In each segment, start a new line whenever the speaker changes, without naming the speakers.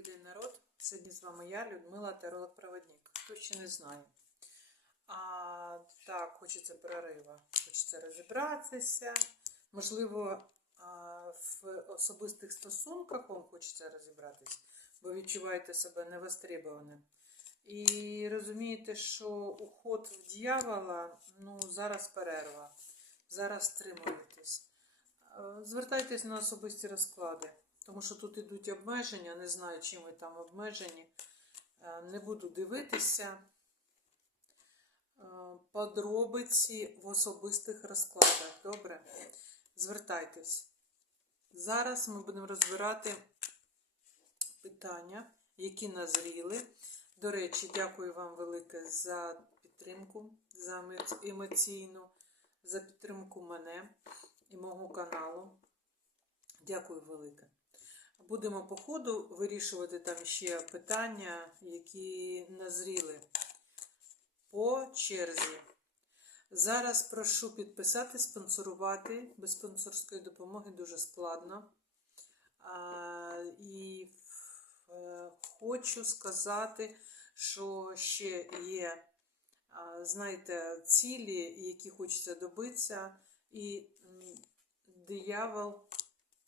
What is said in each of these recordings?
Добрий народ. Сьогодні з вами я, Людмила, теролог-проводник. Хто ще не знає. А, так, хочеться перерива, хочеться розібратися. Можливо, в особистих стосунках вам хочеться розібратись, бо відчуваєте себе невостребованим. І розумієте, що уход в дьявола, ну, зараз перерва. Зараз стримуєтесь. Е, Звертайтесь на особисті розклади, тому що тут ідуть обмеження, не знаю, чим ви там обмежені. Е, Не буду дивитися. Е, Подробиці в особистих розкладах. Добре? Звертайтесь. Зараз ми будемо розбирати питання, які назріли. До речі, дякую вам велике за підтримку, за емоційну, за підтримку мене і мого каналу. Дякую велике. Будемо по ходу вирішувати там ще питання, які назріли по черзі. Зараз прошу підписати, спонсорувати. Без спонсорської допомоги дуже складно. А, і е, хочу сказати, що ще є, а, знаєте, цілі, які хочеться добитися, і диявол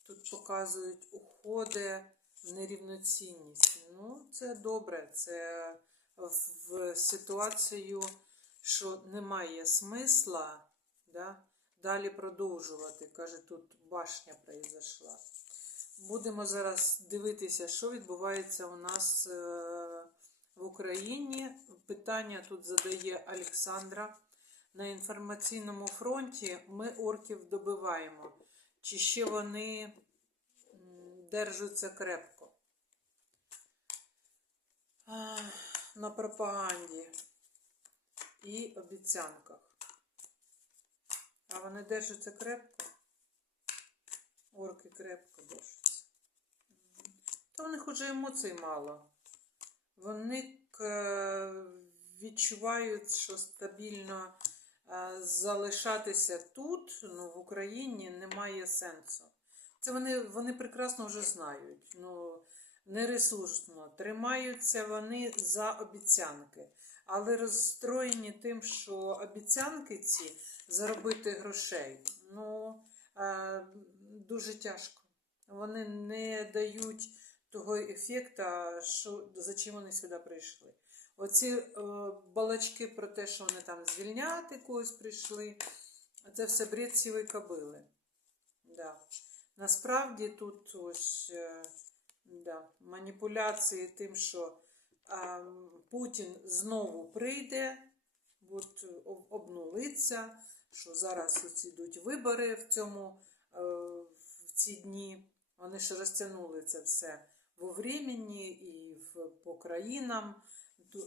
тут показують уходи в нерівноцінність. Ну, це добре, це в ситуацію, що немає смисла да, далі продовжувати. Каже, тут башня произошла. Будемо зараз дивитися, що відбувається у нас е, в Україні. Питання тут задає Олександра. На інформаційному фронті ми орків добиваємо. Чи ще вони держаться крепко? На пропаганді і обіцянках. А вони держаться крепко? Орки крепко держаться. Та у них уже емоцій мало. Вони відчувають, що стабільно е, залишатися тут, ну, в Україні, немає сенсу. Це вони, вони прекрасно вже знають. Ну, нересурсно. Тримаються вони за обіцянки, але розстроєні тим, що обіцянки ці заробити грошей, ну, е, дуже тяжко. Вони не дають того ефекту, що, за чим вони сюди прийшли. Оці е, балачки про те, що вони там звільняти когось прийшли, це все бред сівої кобили. Да. Насправді тут ось е, да, маніпуляції тим, що а, Путін знову прийде, от, обнулиться, що зараз ось ідуть вибори в цьому е, в ці дні. Вони ж розтягнули це все во времені і в, по країнам,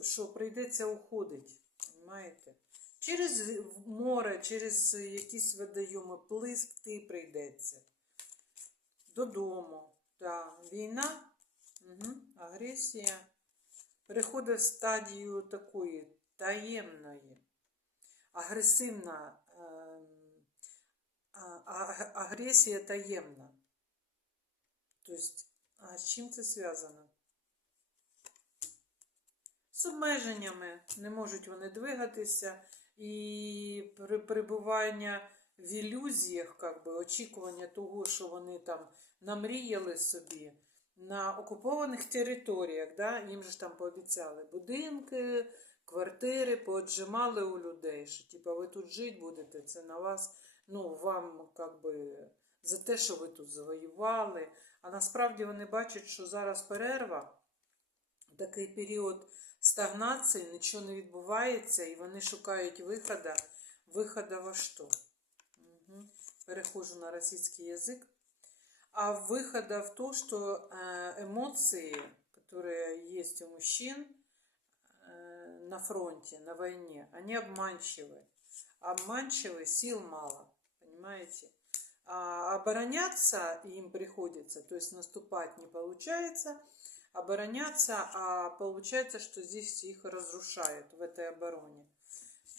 що прийдеться уходить. Понимаєте? Через море, через якісь водойоми плисти прийдеться. Додому. Да. Війна, угу. агресія переходить в стадію такої таємної, агресивна ем, агресія таємна. Тобто, а з чим це зв'язано? З обмеженнями не можуть вони двигатися, і перебування в ілюзіях, би, очікування того, що вони там намріяли собі на окупованих територіях, да? їм же там пообіцяли будинки, квартири, поотжимали у людей, що типа ви тут жити будете, це на вас, ну, вам как би, за те, що ви тут завоювали. А насправді вони бачать, що зараз перерва, такий період стагнації, нічого не відбувається, і вони шукають виходу. Вихода во що? Угу. Перехожу на російський язик. А выхода в то, что э, эмоции, которые есть у мужчин э, на фронте, на войне, они обманчивы. Обманчивы, сил мало, понимаете? А обороняться им приходится, то есть наступать не получается, обороняться, а получается, что здесь их разрушают в этой обороне.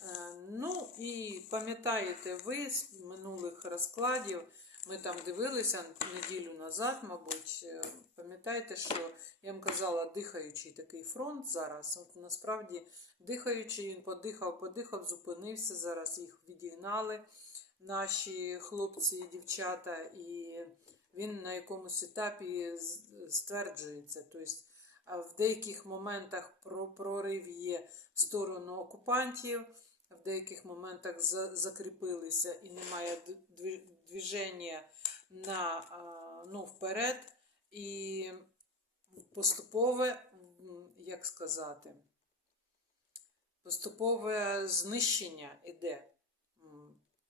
Е, Ну і пам'ятаєте ви з минулих розкладів, Ми там дивилися неділю назад, мабуть. Е, Пам'ятаєте, що я вам казала, дихаючий такий фронт зараз. От насправді дихаючий, він подихав, подихав, зупинився. Зараз їх відігнали наші хлопці і дівчата, і він на якомусь етапі стверджується. Тобто в деяких моментах прорив є в сторону окупантів, в деяких моментах закріпилися і немає движення на, ну, вперед. І поступове, як сказати, поступове знищення іде.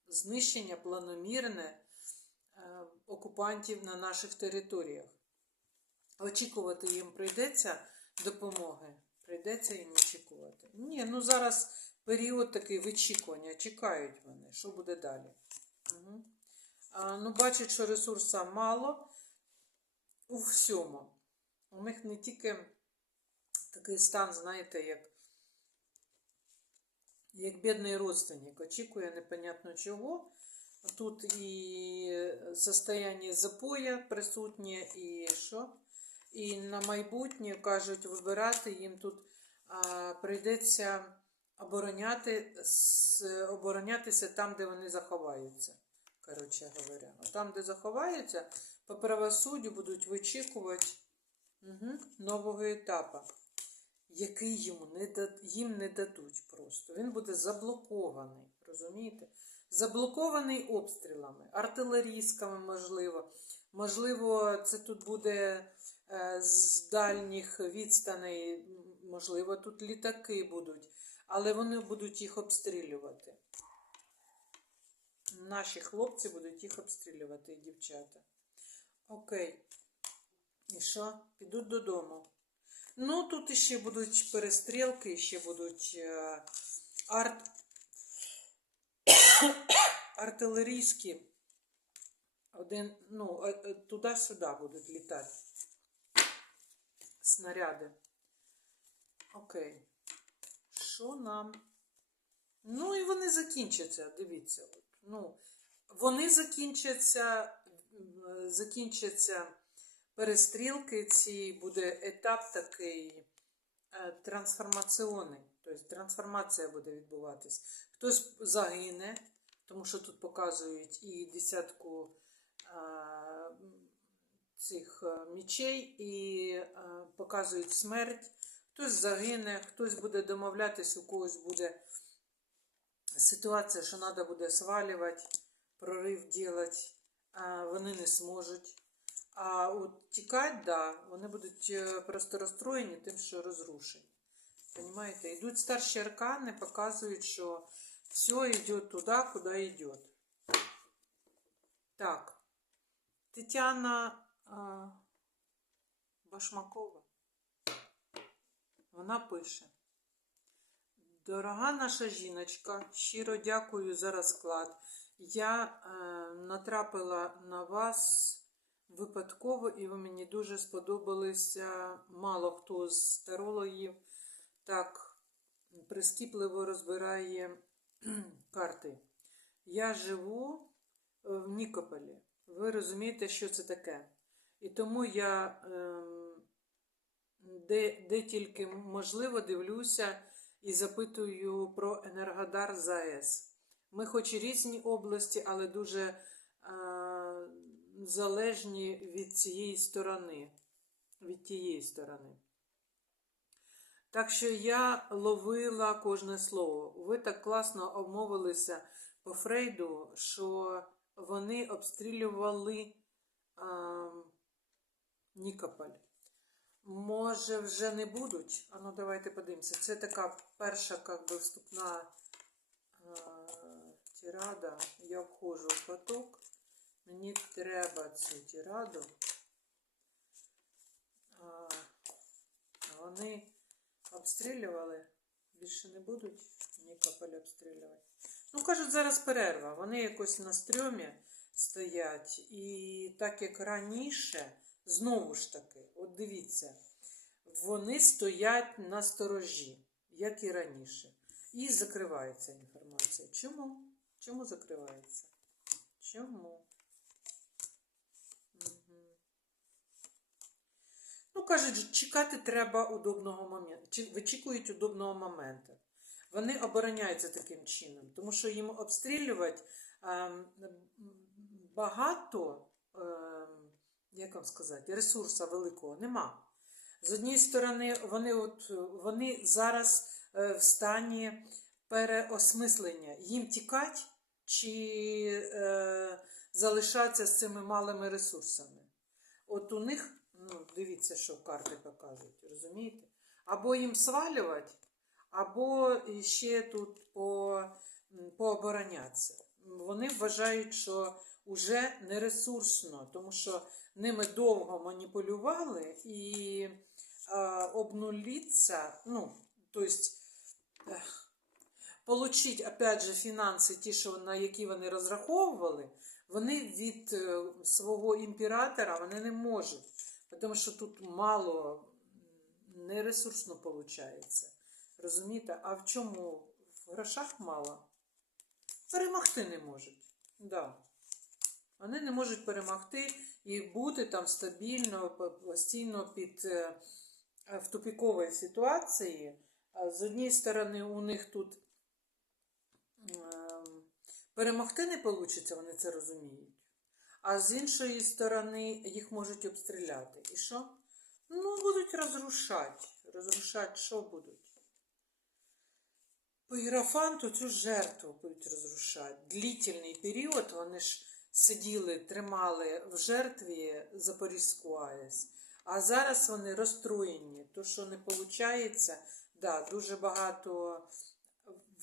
Знищення планомірне окупантів на наших територіях. Очікувати їм прийдеться допомоги. Прийдеться їм очікувати. Ні, ну зараз період такий вичікування. Чекають вони. Що буде далі? Угу. А, ну, бачать, що ресурсу мало у всьому. У них не тільки такий стан, знаєте, як, як бідний родственник. Очікує непонятно чого. Тут і состояние запоя присутнє, і що? І на майбутнє кажуть, вибирати їм тут а, прийдеться обороняти, с, оборонятися там, де вони заховаються. Коротше говоря. Там, де заховаються, по правосуддю будуть вичікувати угу, нового етапу, який йому не да, їм не дадуть просто. Він буде заблокований, розумієте? Заблокований обстрілами, артилерійськими, можливо. Можливо, це тут буде е, з дальніх відстаней, можливо, тут літаки будуть, але вони будуть їх обстрілювати. Наші хлопці будуть їх обстрілювати, і дівчата. Окей. І що? Підуть додому. Ну, тут іще будуть перестрілки, ще будуть е, арт... артилерійські. Один, ну, е, е, туди-сюди будуть літати. Снаряди. Окей. Що нам? Ну, і вони закінчаться, дивіться. Ну, вони закінчаться, закінчаться перестрілки, ці буде етап такий е, трансформаційний. Тобто трансформація буде відбуватись. Хтось загине, тому що тут показують і десятку е, цих е, мічей, і е, показують смерть. Хтось загине, хтось буде домовлятись, у когось буде ситуація, що треба буде свалювати, прорив робити, а вони не зможуть. А от тікати, да, вони будуть е, просто розстроєні тим, що розрушені. Понимаєте? Йдуть старші аркани, показують, що все йде туди, куди йде. Так. Тетяна а, Башмакова. Вона пише. Дорога наша жіночка, щиро дякую за розклад. Я е, натрапила на вас випадково, і ви мені дуже сподобалися. Мало хто з тарологів так прискіпливо розбирає карти. Я живу е, в Нікополі. Ви розумієте, що це таке. І тому я ем, де, де тільки можливо дивлюся і запитую про Енергодар ЗАЕС. Ми хоч і різні області, але дуже е, залежні від цієї сторони, від тієї сторони. Так що я ловила кожне слово. Ви так класно обмовилися по Фрейду, що вони обстрілювали а, Нікополь. Може, вже не будуть? А ну давайте подивимося. Це така перша как би, вступна а, тирада. Я входжу в поток. Мені треба цю тираду. А, вони обстрілювали. Більше не будуть Нікополь обстрілювати. Ну, кажуть, зараз перерва. Вони якось на стрьомі стоять. І так як раніше, знову ж таки, от дивіться, вони стоять на сторожі, як і раніше. І закривається інформація. Чому? Чому закривається? Чому? Кажуть, чекати треба удобного моменту. Вичікують удобного моменту. Вони обороняються таким чином, тому що їм обстрілювати ем, багато, ем, як вам сказати, ресурсу великого нема. З однієї сторони, вони, от, вони зараз е, в стані переосмислення. Їм тікати чи е, залишатися з цими малими ресурсами. От у них, ну, дивіться, що карти показують, розумієте? Або їм свалювати, або ще тут по, пооборонятися. Вони вважають, що вже не ресурсно, тому що ними довго маніпулювали і е, обнуліться, ну, то есть, е, опять же, фінанси, ті, що, на які вони розраховували, вони від е, свого імператора вони не можуть, тому що тут мало м, не ресурсно виходить. Розумієте? А в чому? В грошах мало? Перемогти не можуть. Да. Вони не можуть перемогти і бути там стабільно, постійно під е, в тупіковій ситуації. З однієї сторони, у них тут ем, перемогти не вийде, вони це розуміють. А з іншої сторони, їх можуть обстріляти. І що? Ну, будуть розрушати. Розрушати що будуть? По Єрофанту цю жертву будуть розрушати. Длительний період вони ж сиділи, тримали в жертві Запорізьку АЕС. А зараз вони розстроєні. То, що не виходить, да, дуже багато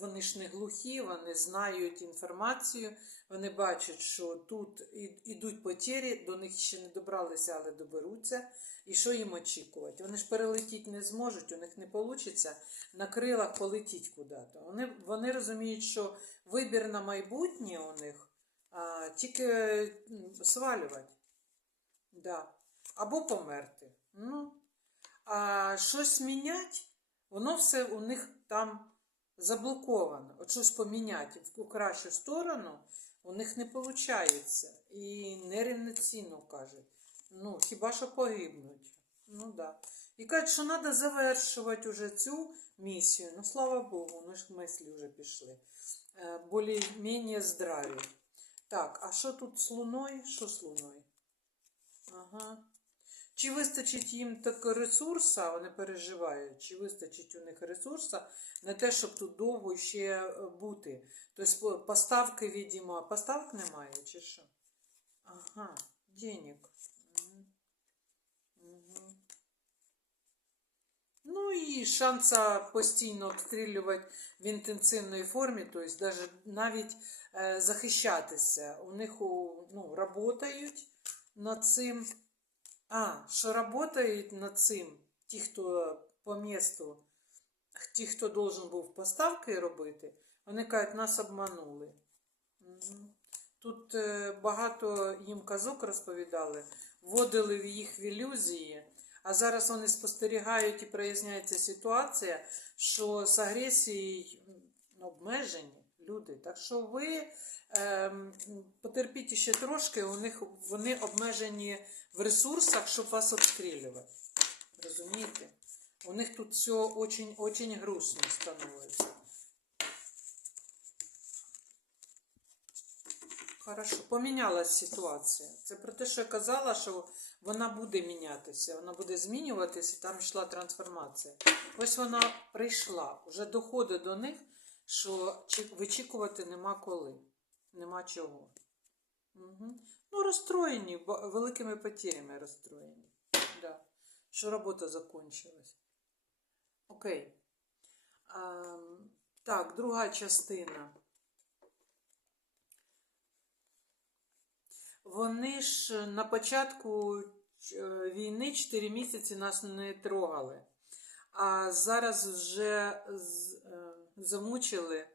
вони ж не глухі, вони знають інформацію, вони бачать, що тут ідуть потері, до них ще не добралися, але доберуться. І що їм очікувати? Вони ж перелетіти не зможуть, у них не вийде на крилах полетіть куди-то. Вони, вони розуміють, що вибір на майбутнє у них а, тільки свалювати. Да. Або померти. Ну, а щось міняти, воно все у них там заблоковано. От щось поміняти в кращу сторону у них не виходить. І нерівноцінно кажуть. Ну, хіба що погибнуть. Ну да. І кажуть, що треба завершувати уже цю місію. Ну, слава Богу, у них мислі вже пішли. Е, Более-менее здраві. Так, а що тут з луною? Що з луною? Ага. Чи вистачить їм так ресурса, вони переживають, чи вистачить у них ресурса на те, щоб тут довго ще е, бути. Тобто поставки, видимо, поставок немає, чи що? Ага, денег. Ну і шанса постійно обстрілювати в інтенсивній формі, тобто даже навіть е, захищатися. У них ну, работають над цим. А, що работають над цим, ті, хто по місту, ті, хто должен був поставки робити, вони кажуть, нас обманули. Тут е, багато їм казок розповідали, вводили в їх в ілюзії, а зараз вони спостерігають і проясняється ситуація, що з агресією обмежені люди. Так що ви ем, потерпіть ще трошки, у них вони обмежені в ресурсах, щоб вас обстрілювати. Розумієте? У них тут все очень, очень грустно становиться. Хорошо, помінялась ситуація. Це про те, що я казала, що вона буде мінятися, вона буде змінюватися, там йшла трансформація. Ось вона прийшла, вже доходить до них, що вичікувати нема коли, нема чого. Угу. Ну, розстроєні, великими потерями розстроєні. Да. Що робота закончилась. Окей. Ем, так, друга частина. Вони ж на початку е, війни 4 місяці нас не трогали. А зараз вже з- е, замучили,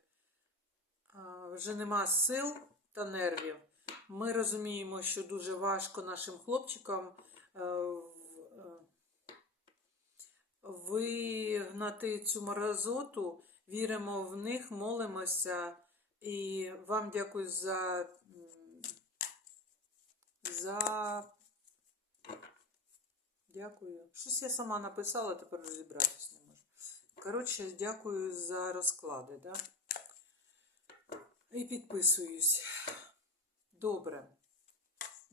вже нема сил та нервів. Ми розуміємо, що дуже важко нашим хлопчикам е, е, вигнати цю морозоту, віримо в них, молимося. І вам дякую за, за дякую. Щось я сама написала, тепер можу. Коротше, дякую за розклади, да? І підписуюсь. Добре.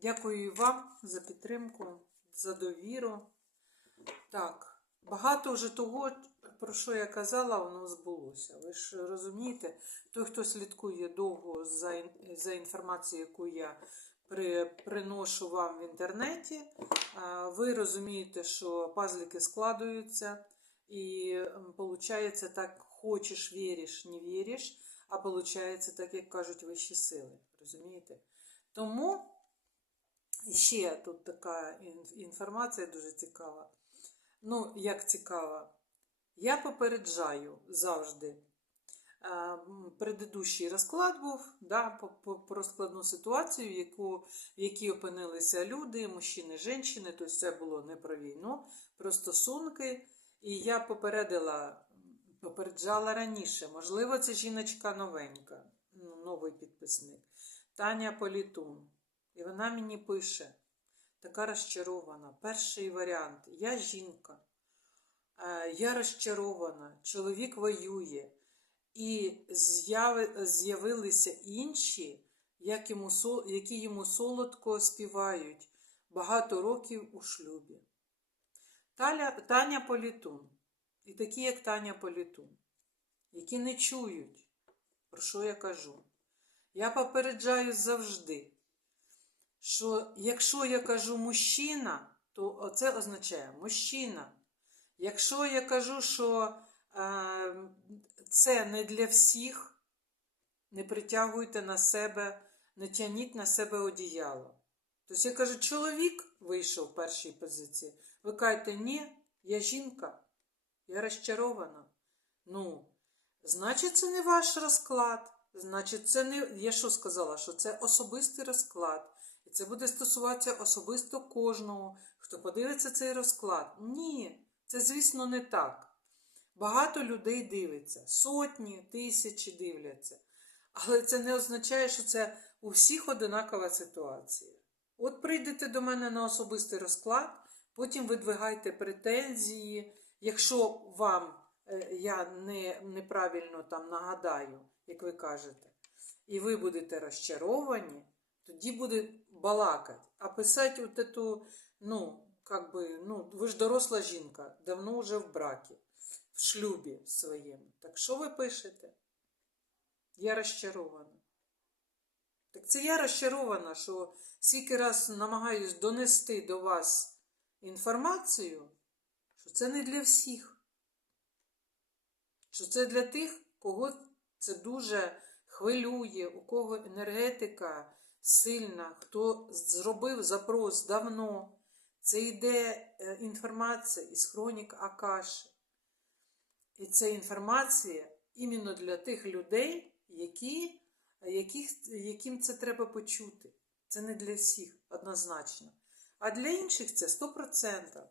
Дякую вам за підтримку, за довіру. Так, багато вже того, про що я казала, воно збулося. Ви ж розумієте, той, хто слідкує довго за, за інформацією, яку я при, приношу вам в інтернеті, ви розумієте, що пазлики складуються, і виходить так, хочеш, віриш, не віриш, а виходить так, як кажуть вищі сили. Розумієте? Тому ще тут така інформація дуже цікава. Ну, як цікава. Я попереджаю завжди. Предыдущий розклад був да, про складну ситуацію, яку, в якій опинилися люди, мужчини, жінки. Тобто це було не про війну, про стосунки. І я попередила, попереджала раніше. Можливо, це жіночка новенька, ну, новий підписник. Таня Політун. І вона мені пише, така розчарована. Перший варіант. Я жінка. Е, Я розчарована, чоловік воює, і з'явилися інші, які йому солодко співають багато років у шлюбі. Таля, Таня Політун, і такі, як Таня Політун, які не чують, про що я кажу. Я попереджаю завжди, що якщо я кажу мужчина, то це означає мужчина. Якщо я кажу, що е, це не для всіх, не притягуйте на себе, не тягніть на себе одіяло. Тобто я кажу, чоловік вийшов в першій позиції. Ви кажете, ні, я жінка, я розчарована. Ну, значить, це не ваш розклад. Значить, це не. Я що сказала, що це особистий розклад. І це буде стосуватися особисто кожного, хто подивиться цей розклад. Ні, це, звісно, не так. Багато людей дивиться, сотні, тисячі дивляться. Але це не означає, що це у всіх одинакова ситуація. От прийдете до мене на особистий розклад, потім видвигайте претензії. Якщо вам е, я не, неправильно там нагадаю, як ви кажете, і ви будете розчаровані, тоді буде балакати. А писати от эту, ну, как би, ну, ви ж доросла жінка, давно вже в бракі, в шлюбі своєму. Так що ви пишете? Я розчарована. Так це я розчарована, що скільки раз намагаюсь донести до вас інформацію, що це не для всіх. Що це для тих, кого це дуже хвилює, у кого енергетика сильна, хто зробив запрос давно. Це йде е, інформація із хронік Акаші. І це інформація іменно для тих людей, які, яких, яким це треба почути. Це не для всіх однозначно. А для інших це 100%.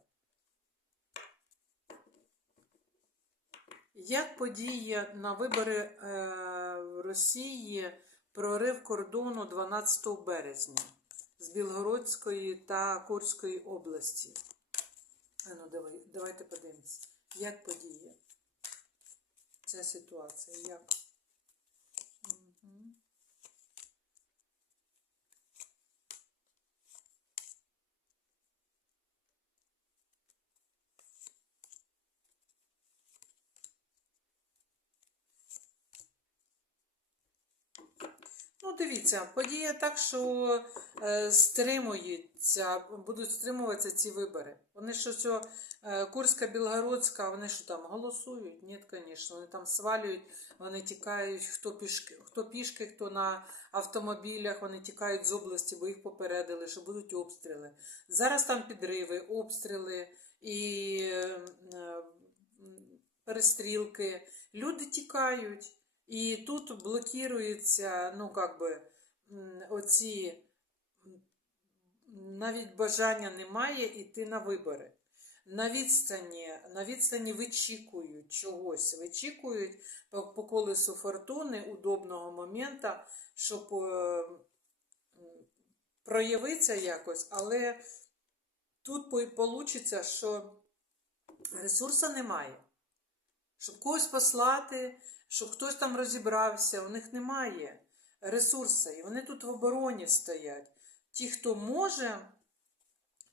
Як подіє на вибори е, Росії прорив кордону 12 березня з Білгородської та Курської області? А ну, давай, давайте подивимося. Як подіє ця ситуація? Як? Мгм. Ну, дивіться, подія так, що е, стримуються, будуть стримуватися ці вибори. Вони що, що е, Курська, Білгородська, вони що там голосують? Ні, звісно, вони там свалюють, вони тікають, хто пішки, хто пішки, хто на автомобілях, вони тікають з області, бо їх попередили, що будуть обстріли. Зараз там підриви, обстріли і е, е, перестрілки. Люди тікають. І тут блокуються, ну, как би, оці навіть бажання немає йти на вибори. На відстані, на відстані вичікують чогось, вичікують по, колесу фортуни удобного моменту, щоб е, проявитися якось, але тут вийде, що ресурсу немає. Щоб когось послати, щоб хтось там розібрався, у них немає ресурсу. І вони тут в обороні стоять. Ті, хто може,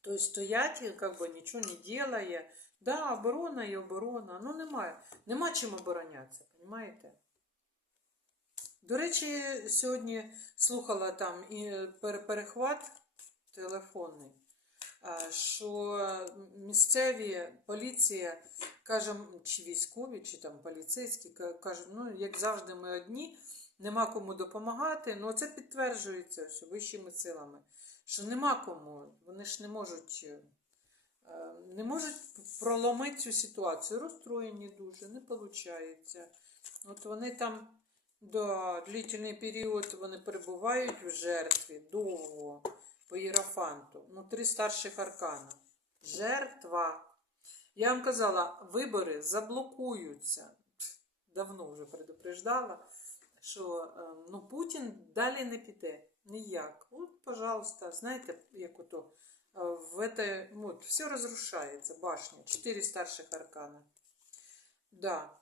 то стоять, как би нічого не делає. Да, оборона і оборона. Ну немає. Нема чим оборонятися, розумієте? До речі, сьогодні слухала там і перехват телефонний, що місцеві поліція каже, чи військові, чи там поліцейські кажуть, ну як завжди, ми одні, нема кому допомагати. Ну це підтверджується що вищими силами, що нема кому. Вони ж не можуть. е, Не можуть проломити цю ситуацію, розстроєні дуже, не виходить. От вони там Да, длительний період вони перебувають в жертві довго по Єрофанту. Ну, три старших аркана. Жертва. Я вам казала, вибори заблокуються. Давно вже предупреждала, що ну, Путін далі не піде. Ніяк. От, пожалуйста, знаєте, як ото е, в это, ну, все розрушається. Башня. Чотири старших аркана. Да.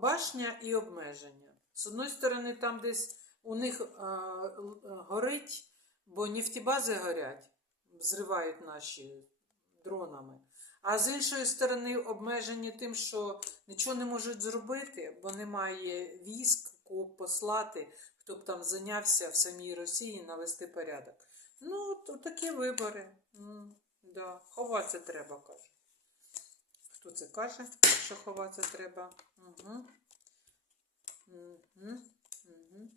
Башня і обмеження. З одної сторони, там десь у них а, горить, бо нефтебази горять, зривають наші дронами. А з іншої сторони, обмежені тим, що нічого не можуть зробити, бо немає військ, послати, хто б там зайнявся в самій Росії навести порядок. Ну, то такі вибори. М, да. Ховатися треба, каже. Хто це каже, що ховатися треба? Угу. Угу. Угу.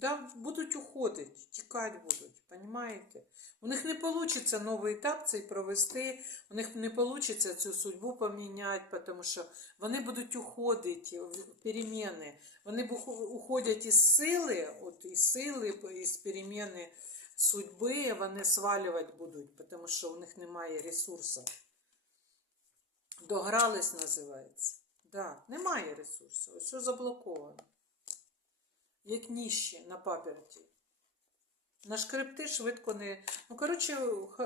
Да, будуть уходити, тікати будуть, розумієте? У них не вийде новий етап цей провести, у них не вийде цю судьбу поміняти, тому що вони будуть уходити в переміни. Вони уходять із сили, от із сили, із переміни судьби, вони свалювати будуть, тому що у них немає ресурсу. Догрались називається. Да, немає ресурсу. Ось що заблоковано. Як ніщі на паперті. На шкребти швидко не. Ну, коротше,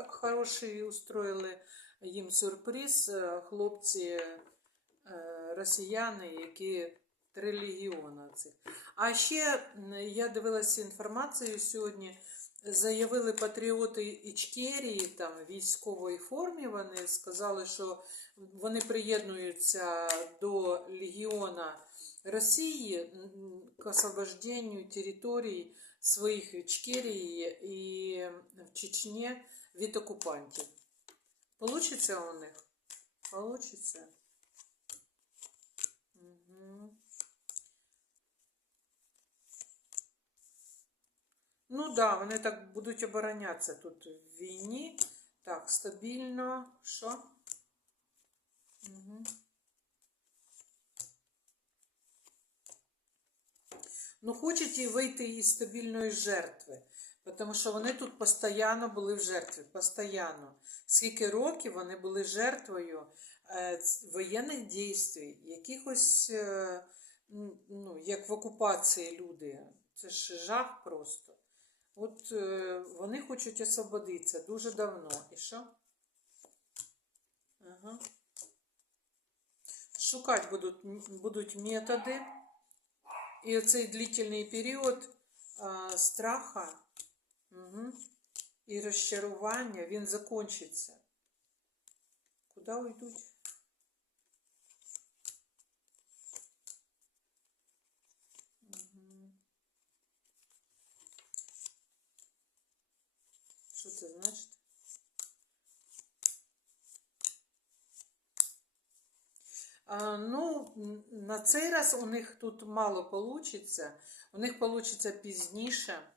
хороший устроїли їм сюрприз е, хлопці е, росіяни, які три легіона цих. А ще я дивилася інформацію сьогодні. Заявили патріоти Ічкерії там в формі. Вони сказали, що вони приєднуються до легіона Росії м, к освобождению територій своїх в і в Чечні від окупантів. Получиться у них? Получиться. Угу. Ну да, вони так будуть оборонятися тут в війні. Так, стабільно. Що? Угу. Ну, хочуть і вийти із стабільної жертви, тому що вони тут постійно були в жертві. Постійно. Скільки років вони були жертвою е, воєнних дій, якихось, е, ну, як в окупації люди. Це ж жах просто. От е, вони хочуть освободитися дуже давно. І що? Ага. Шукати будуть, будуть методи. І оцей длительний період а, страха угу, і розчарування, він закінчиться. Куди уйдуть? Мгм. Що це значить? Ну, на цей раз у них тут мало получиться. У них получиться пізніше.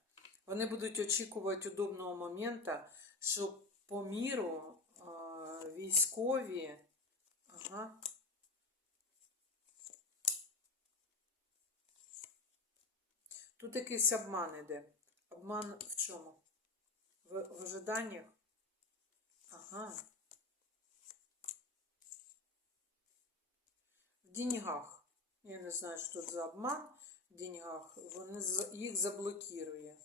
Вони будуть очікувати удобного моменту, що по міру військові. Ага. Тут якийсь обман іде. Обман в чому? В, в ожиданнях? Ага. Деньгах. Я не знаю, що тут за обман в деньгах. Вони їх заблокує.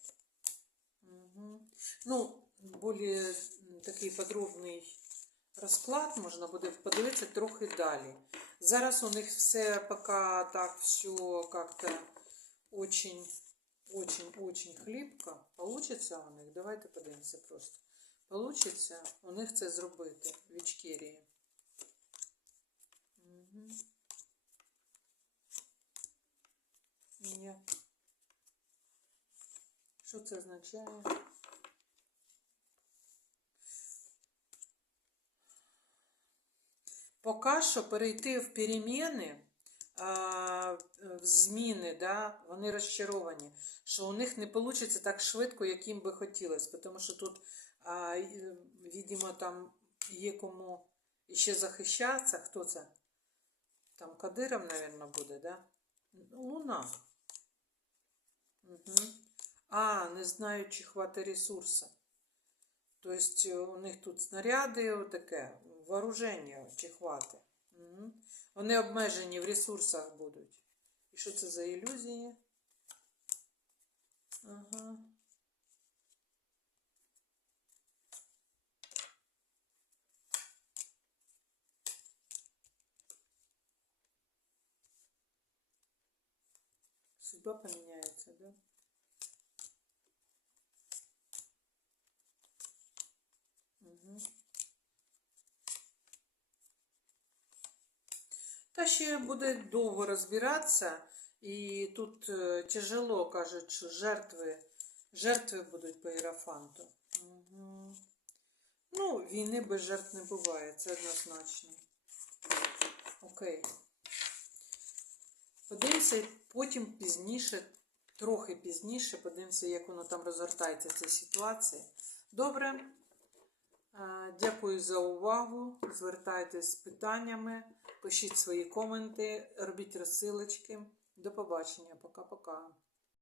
Угу. Ну, більш такий подробний розклад можна буде подивитися трохи далі. Зараз у них все поки так все как-то очень, очень, очень хлібко. Получиться у них? Давайте подивимося просто. Получиться у них це зробити в Ічкерії. Угу. Ні. Що це означає? Поки що перейти в переміни, в зміни, да, вони розчаровані, що у них не вийде так швидко, як їм би хотілося. Тому що тут, а, видимо, там є кому ще захищатися. Хто це? Там Кадиров, мабуть, буде, да? Луна. Угу. А, не знаю, чи хватить ресурсу. Тобто у них тут снаряди, таке, вооруження чи хватить. Угу. Вони обмежені в ресурсах будуть. І що це за ілюзії? Ага. Судьба поменяется, да? Угу. Та ще буде довго розбиратися, і тут е, тяжело, кажуть, що жертви, жертви будуть по іерофанту. Угу. Ну, війни без жертв не буває, це однозначно. Окей. Подивимося, потім пізніше, трохи пізніше, подивимося, як воно там розгортається ця ситуація. Добре. Дякую за увагу. Звертайтесь з питаннями, пишіть свої коменти, робіть розсилочки. До побачення. Пока-пока.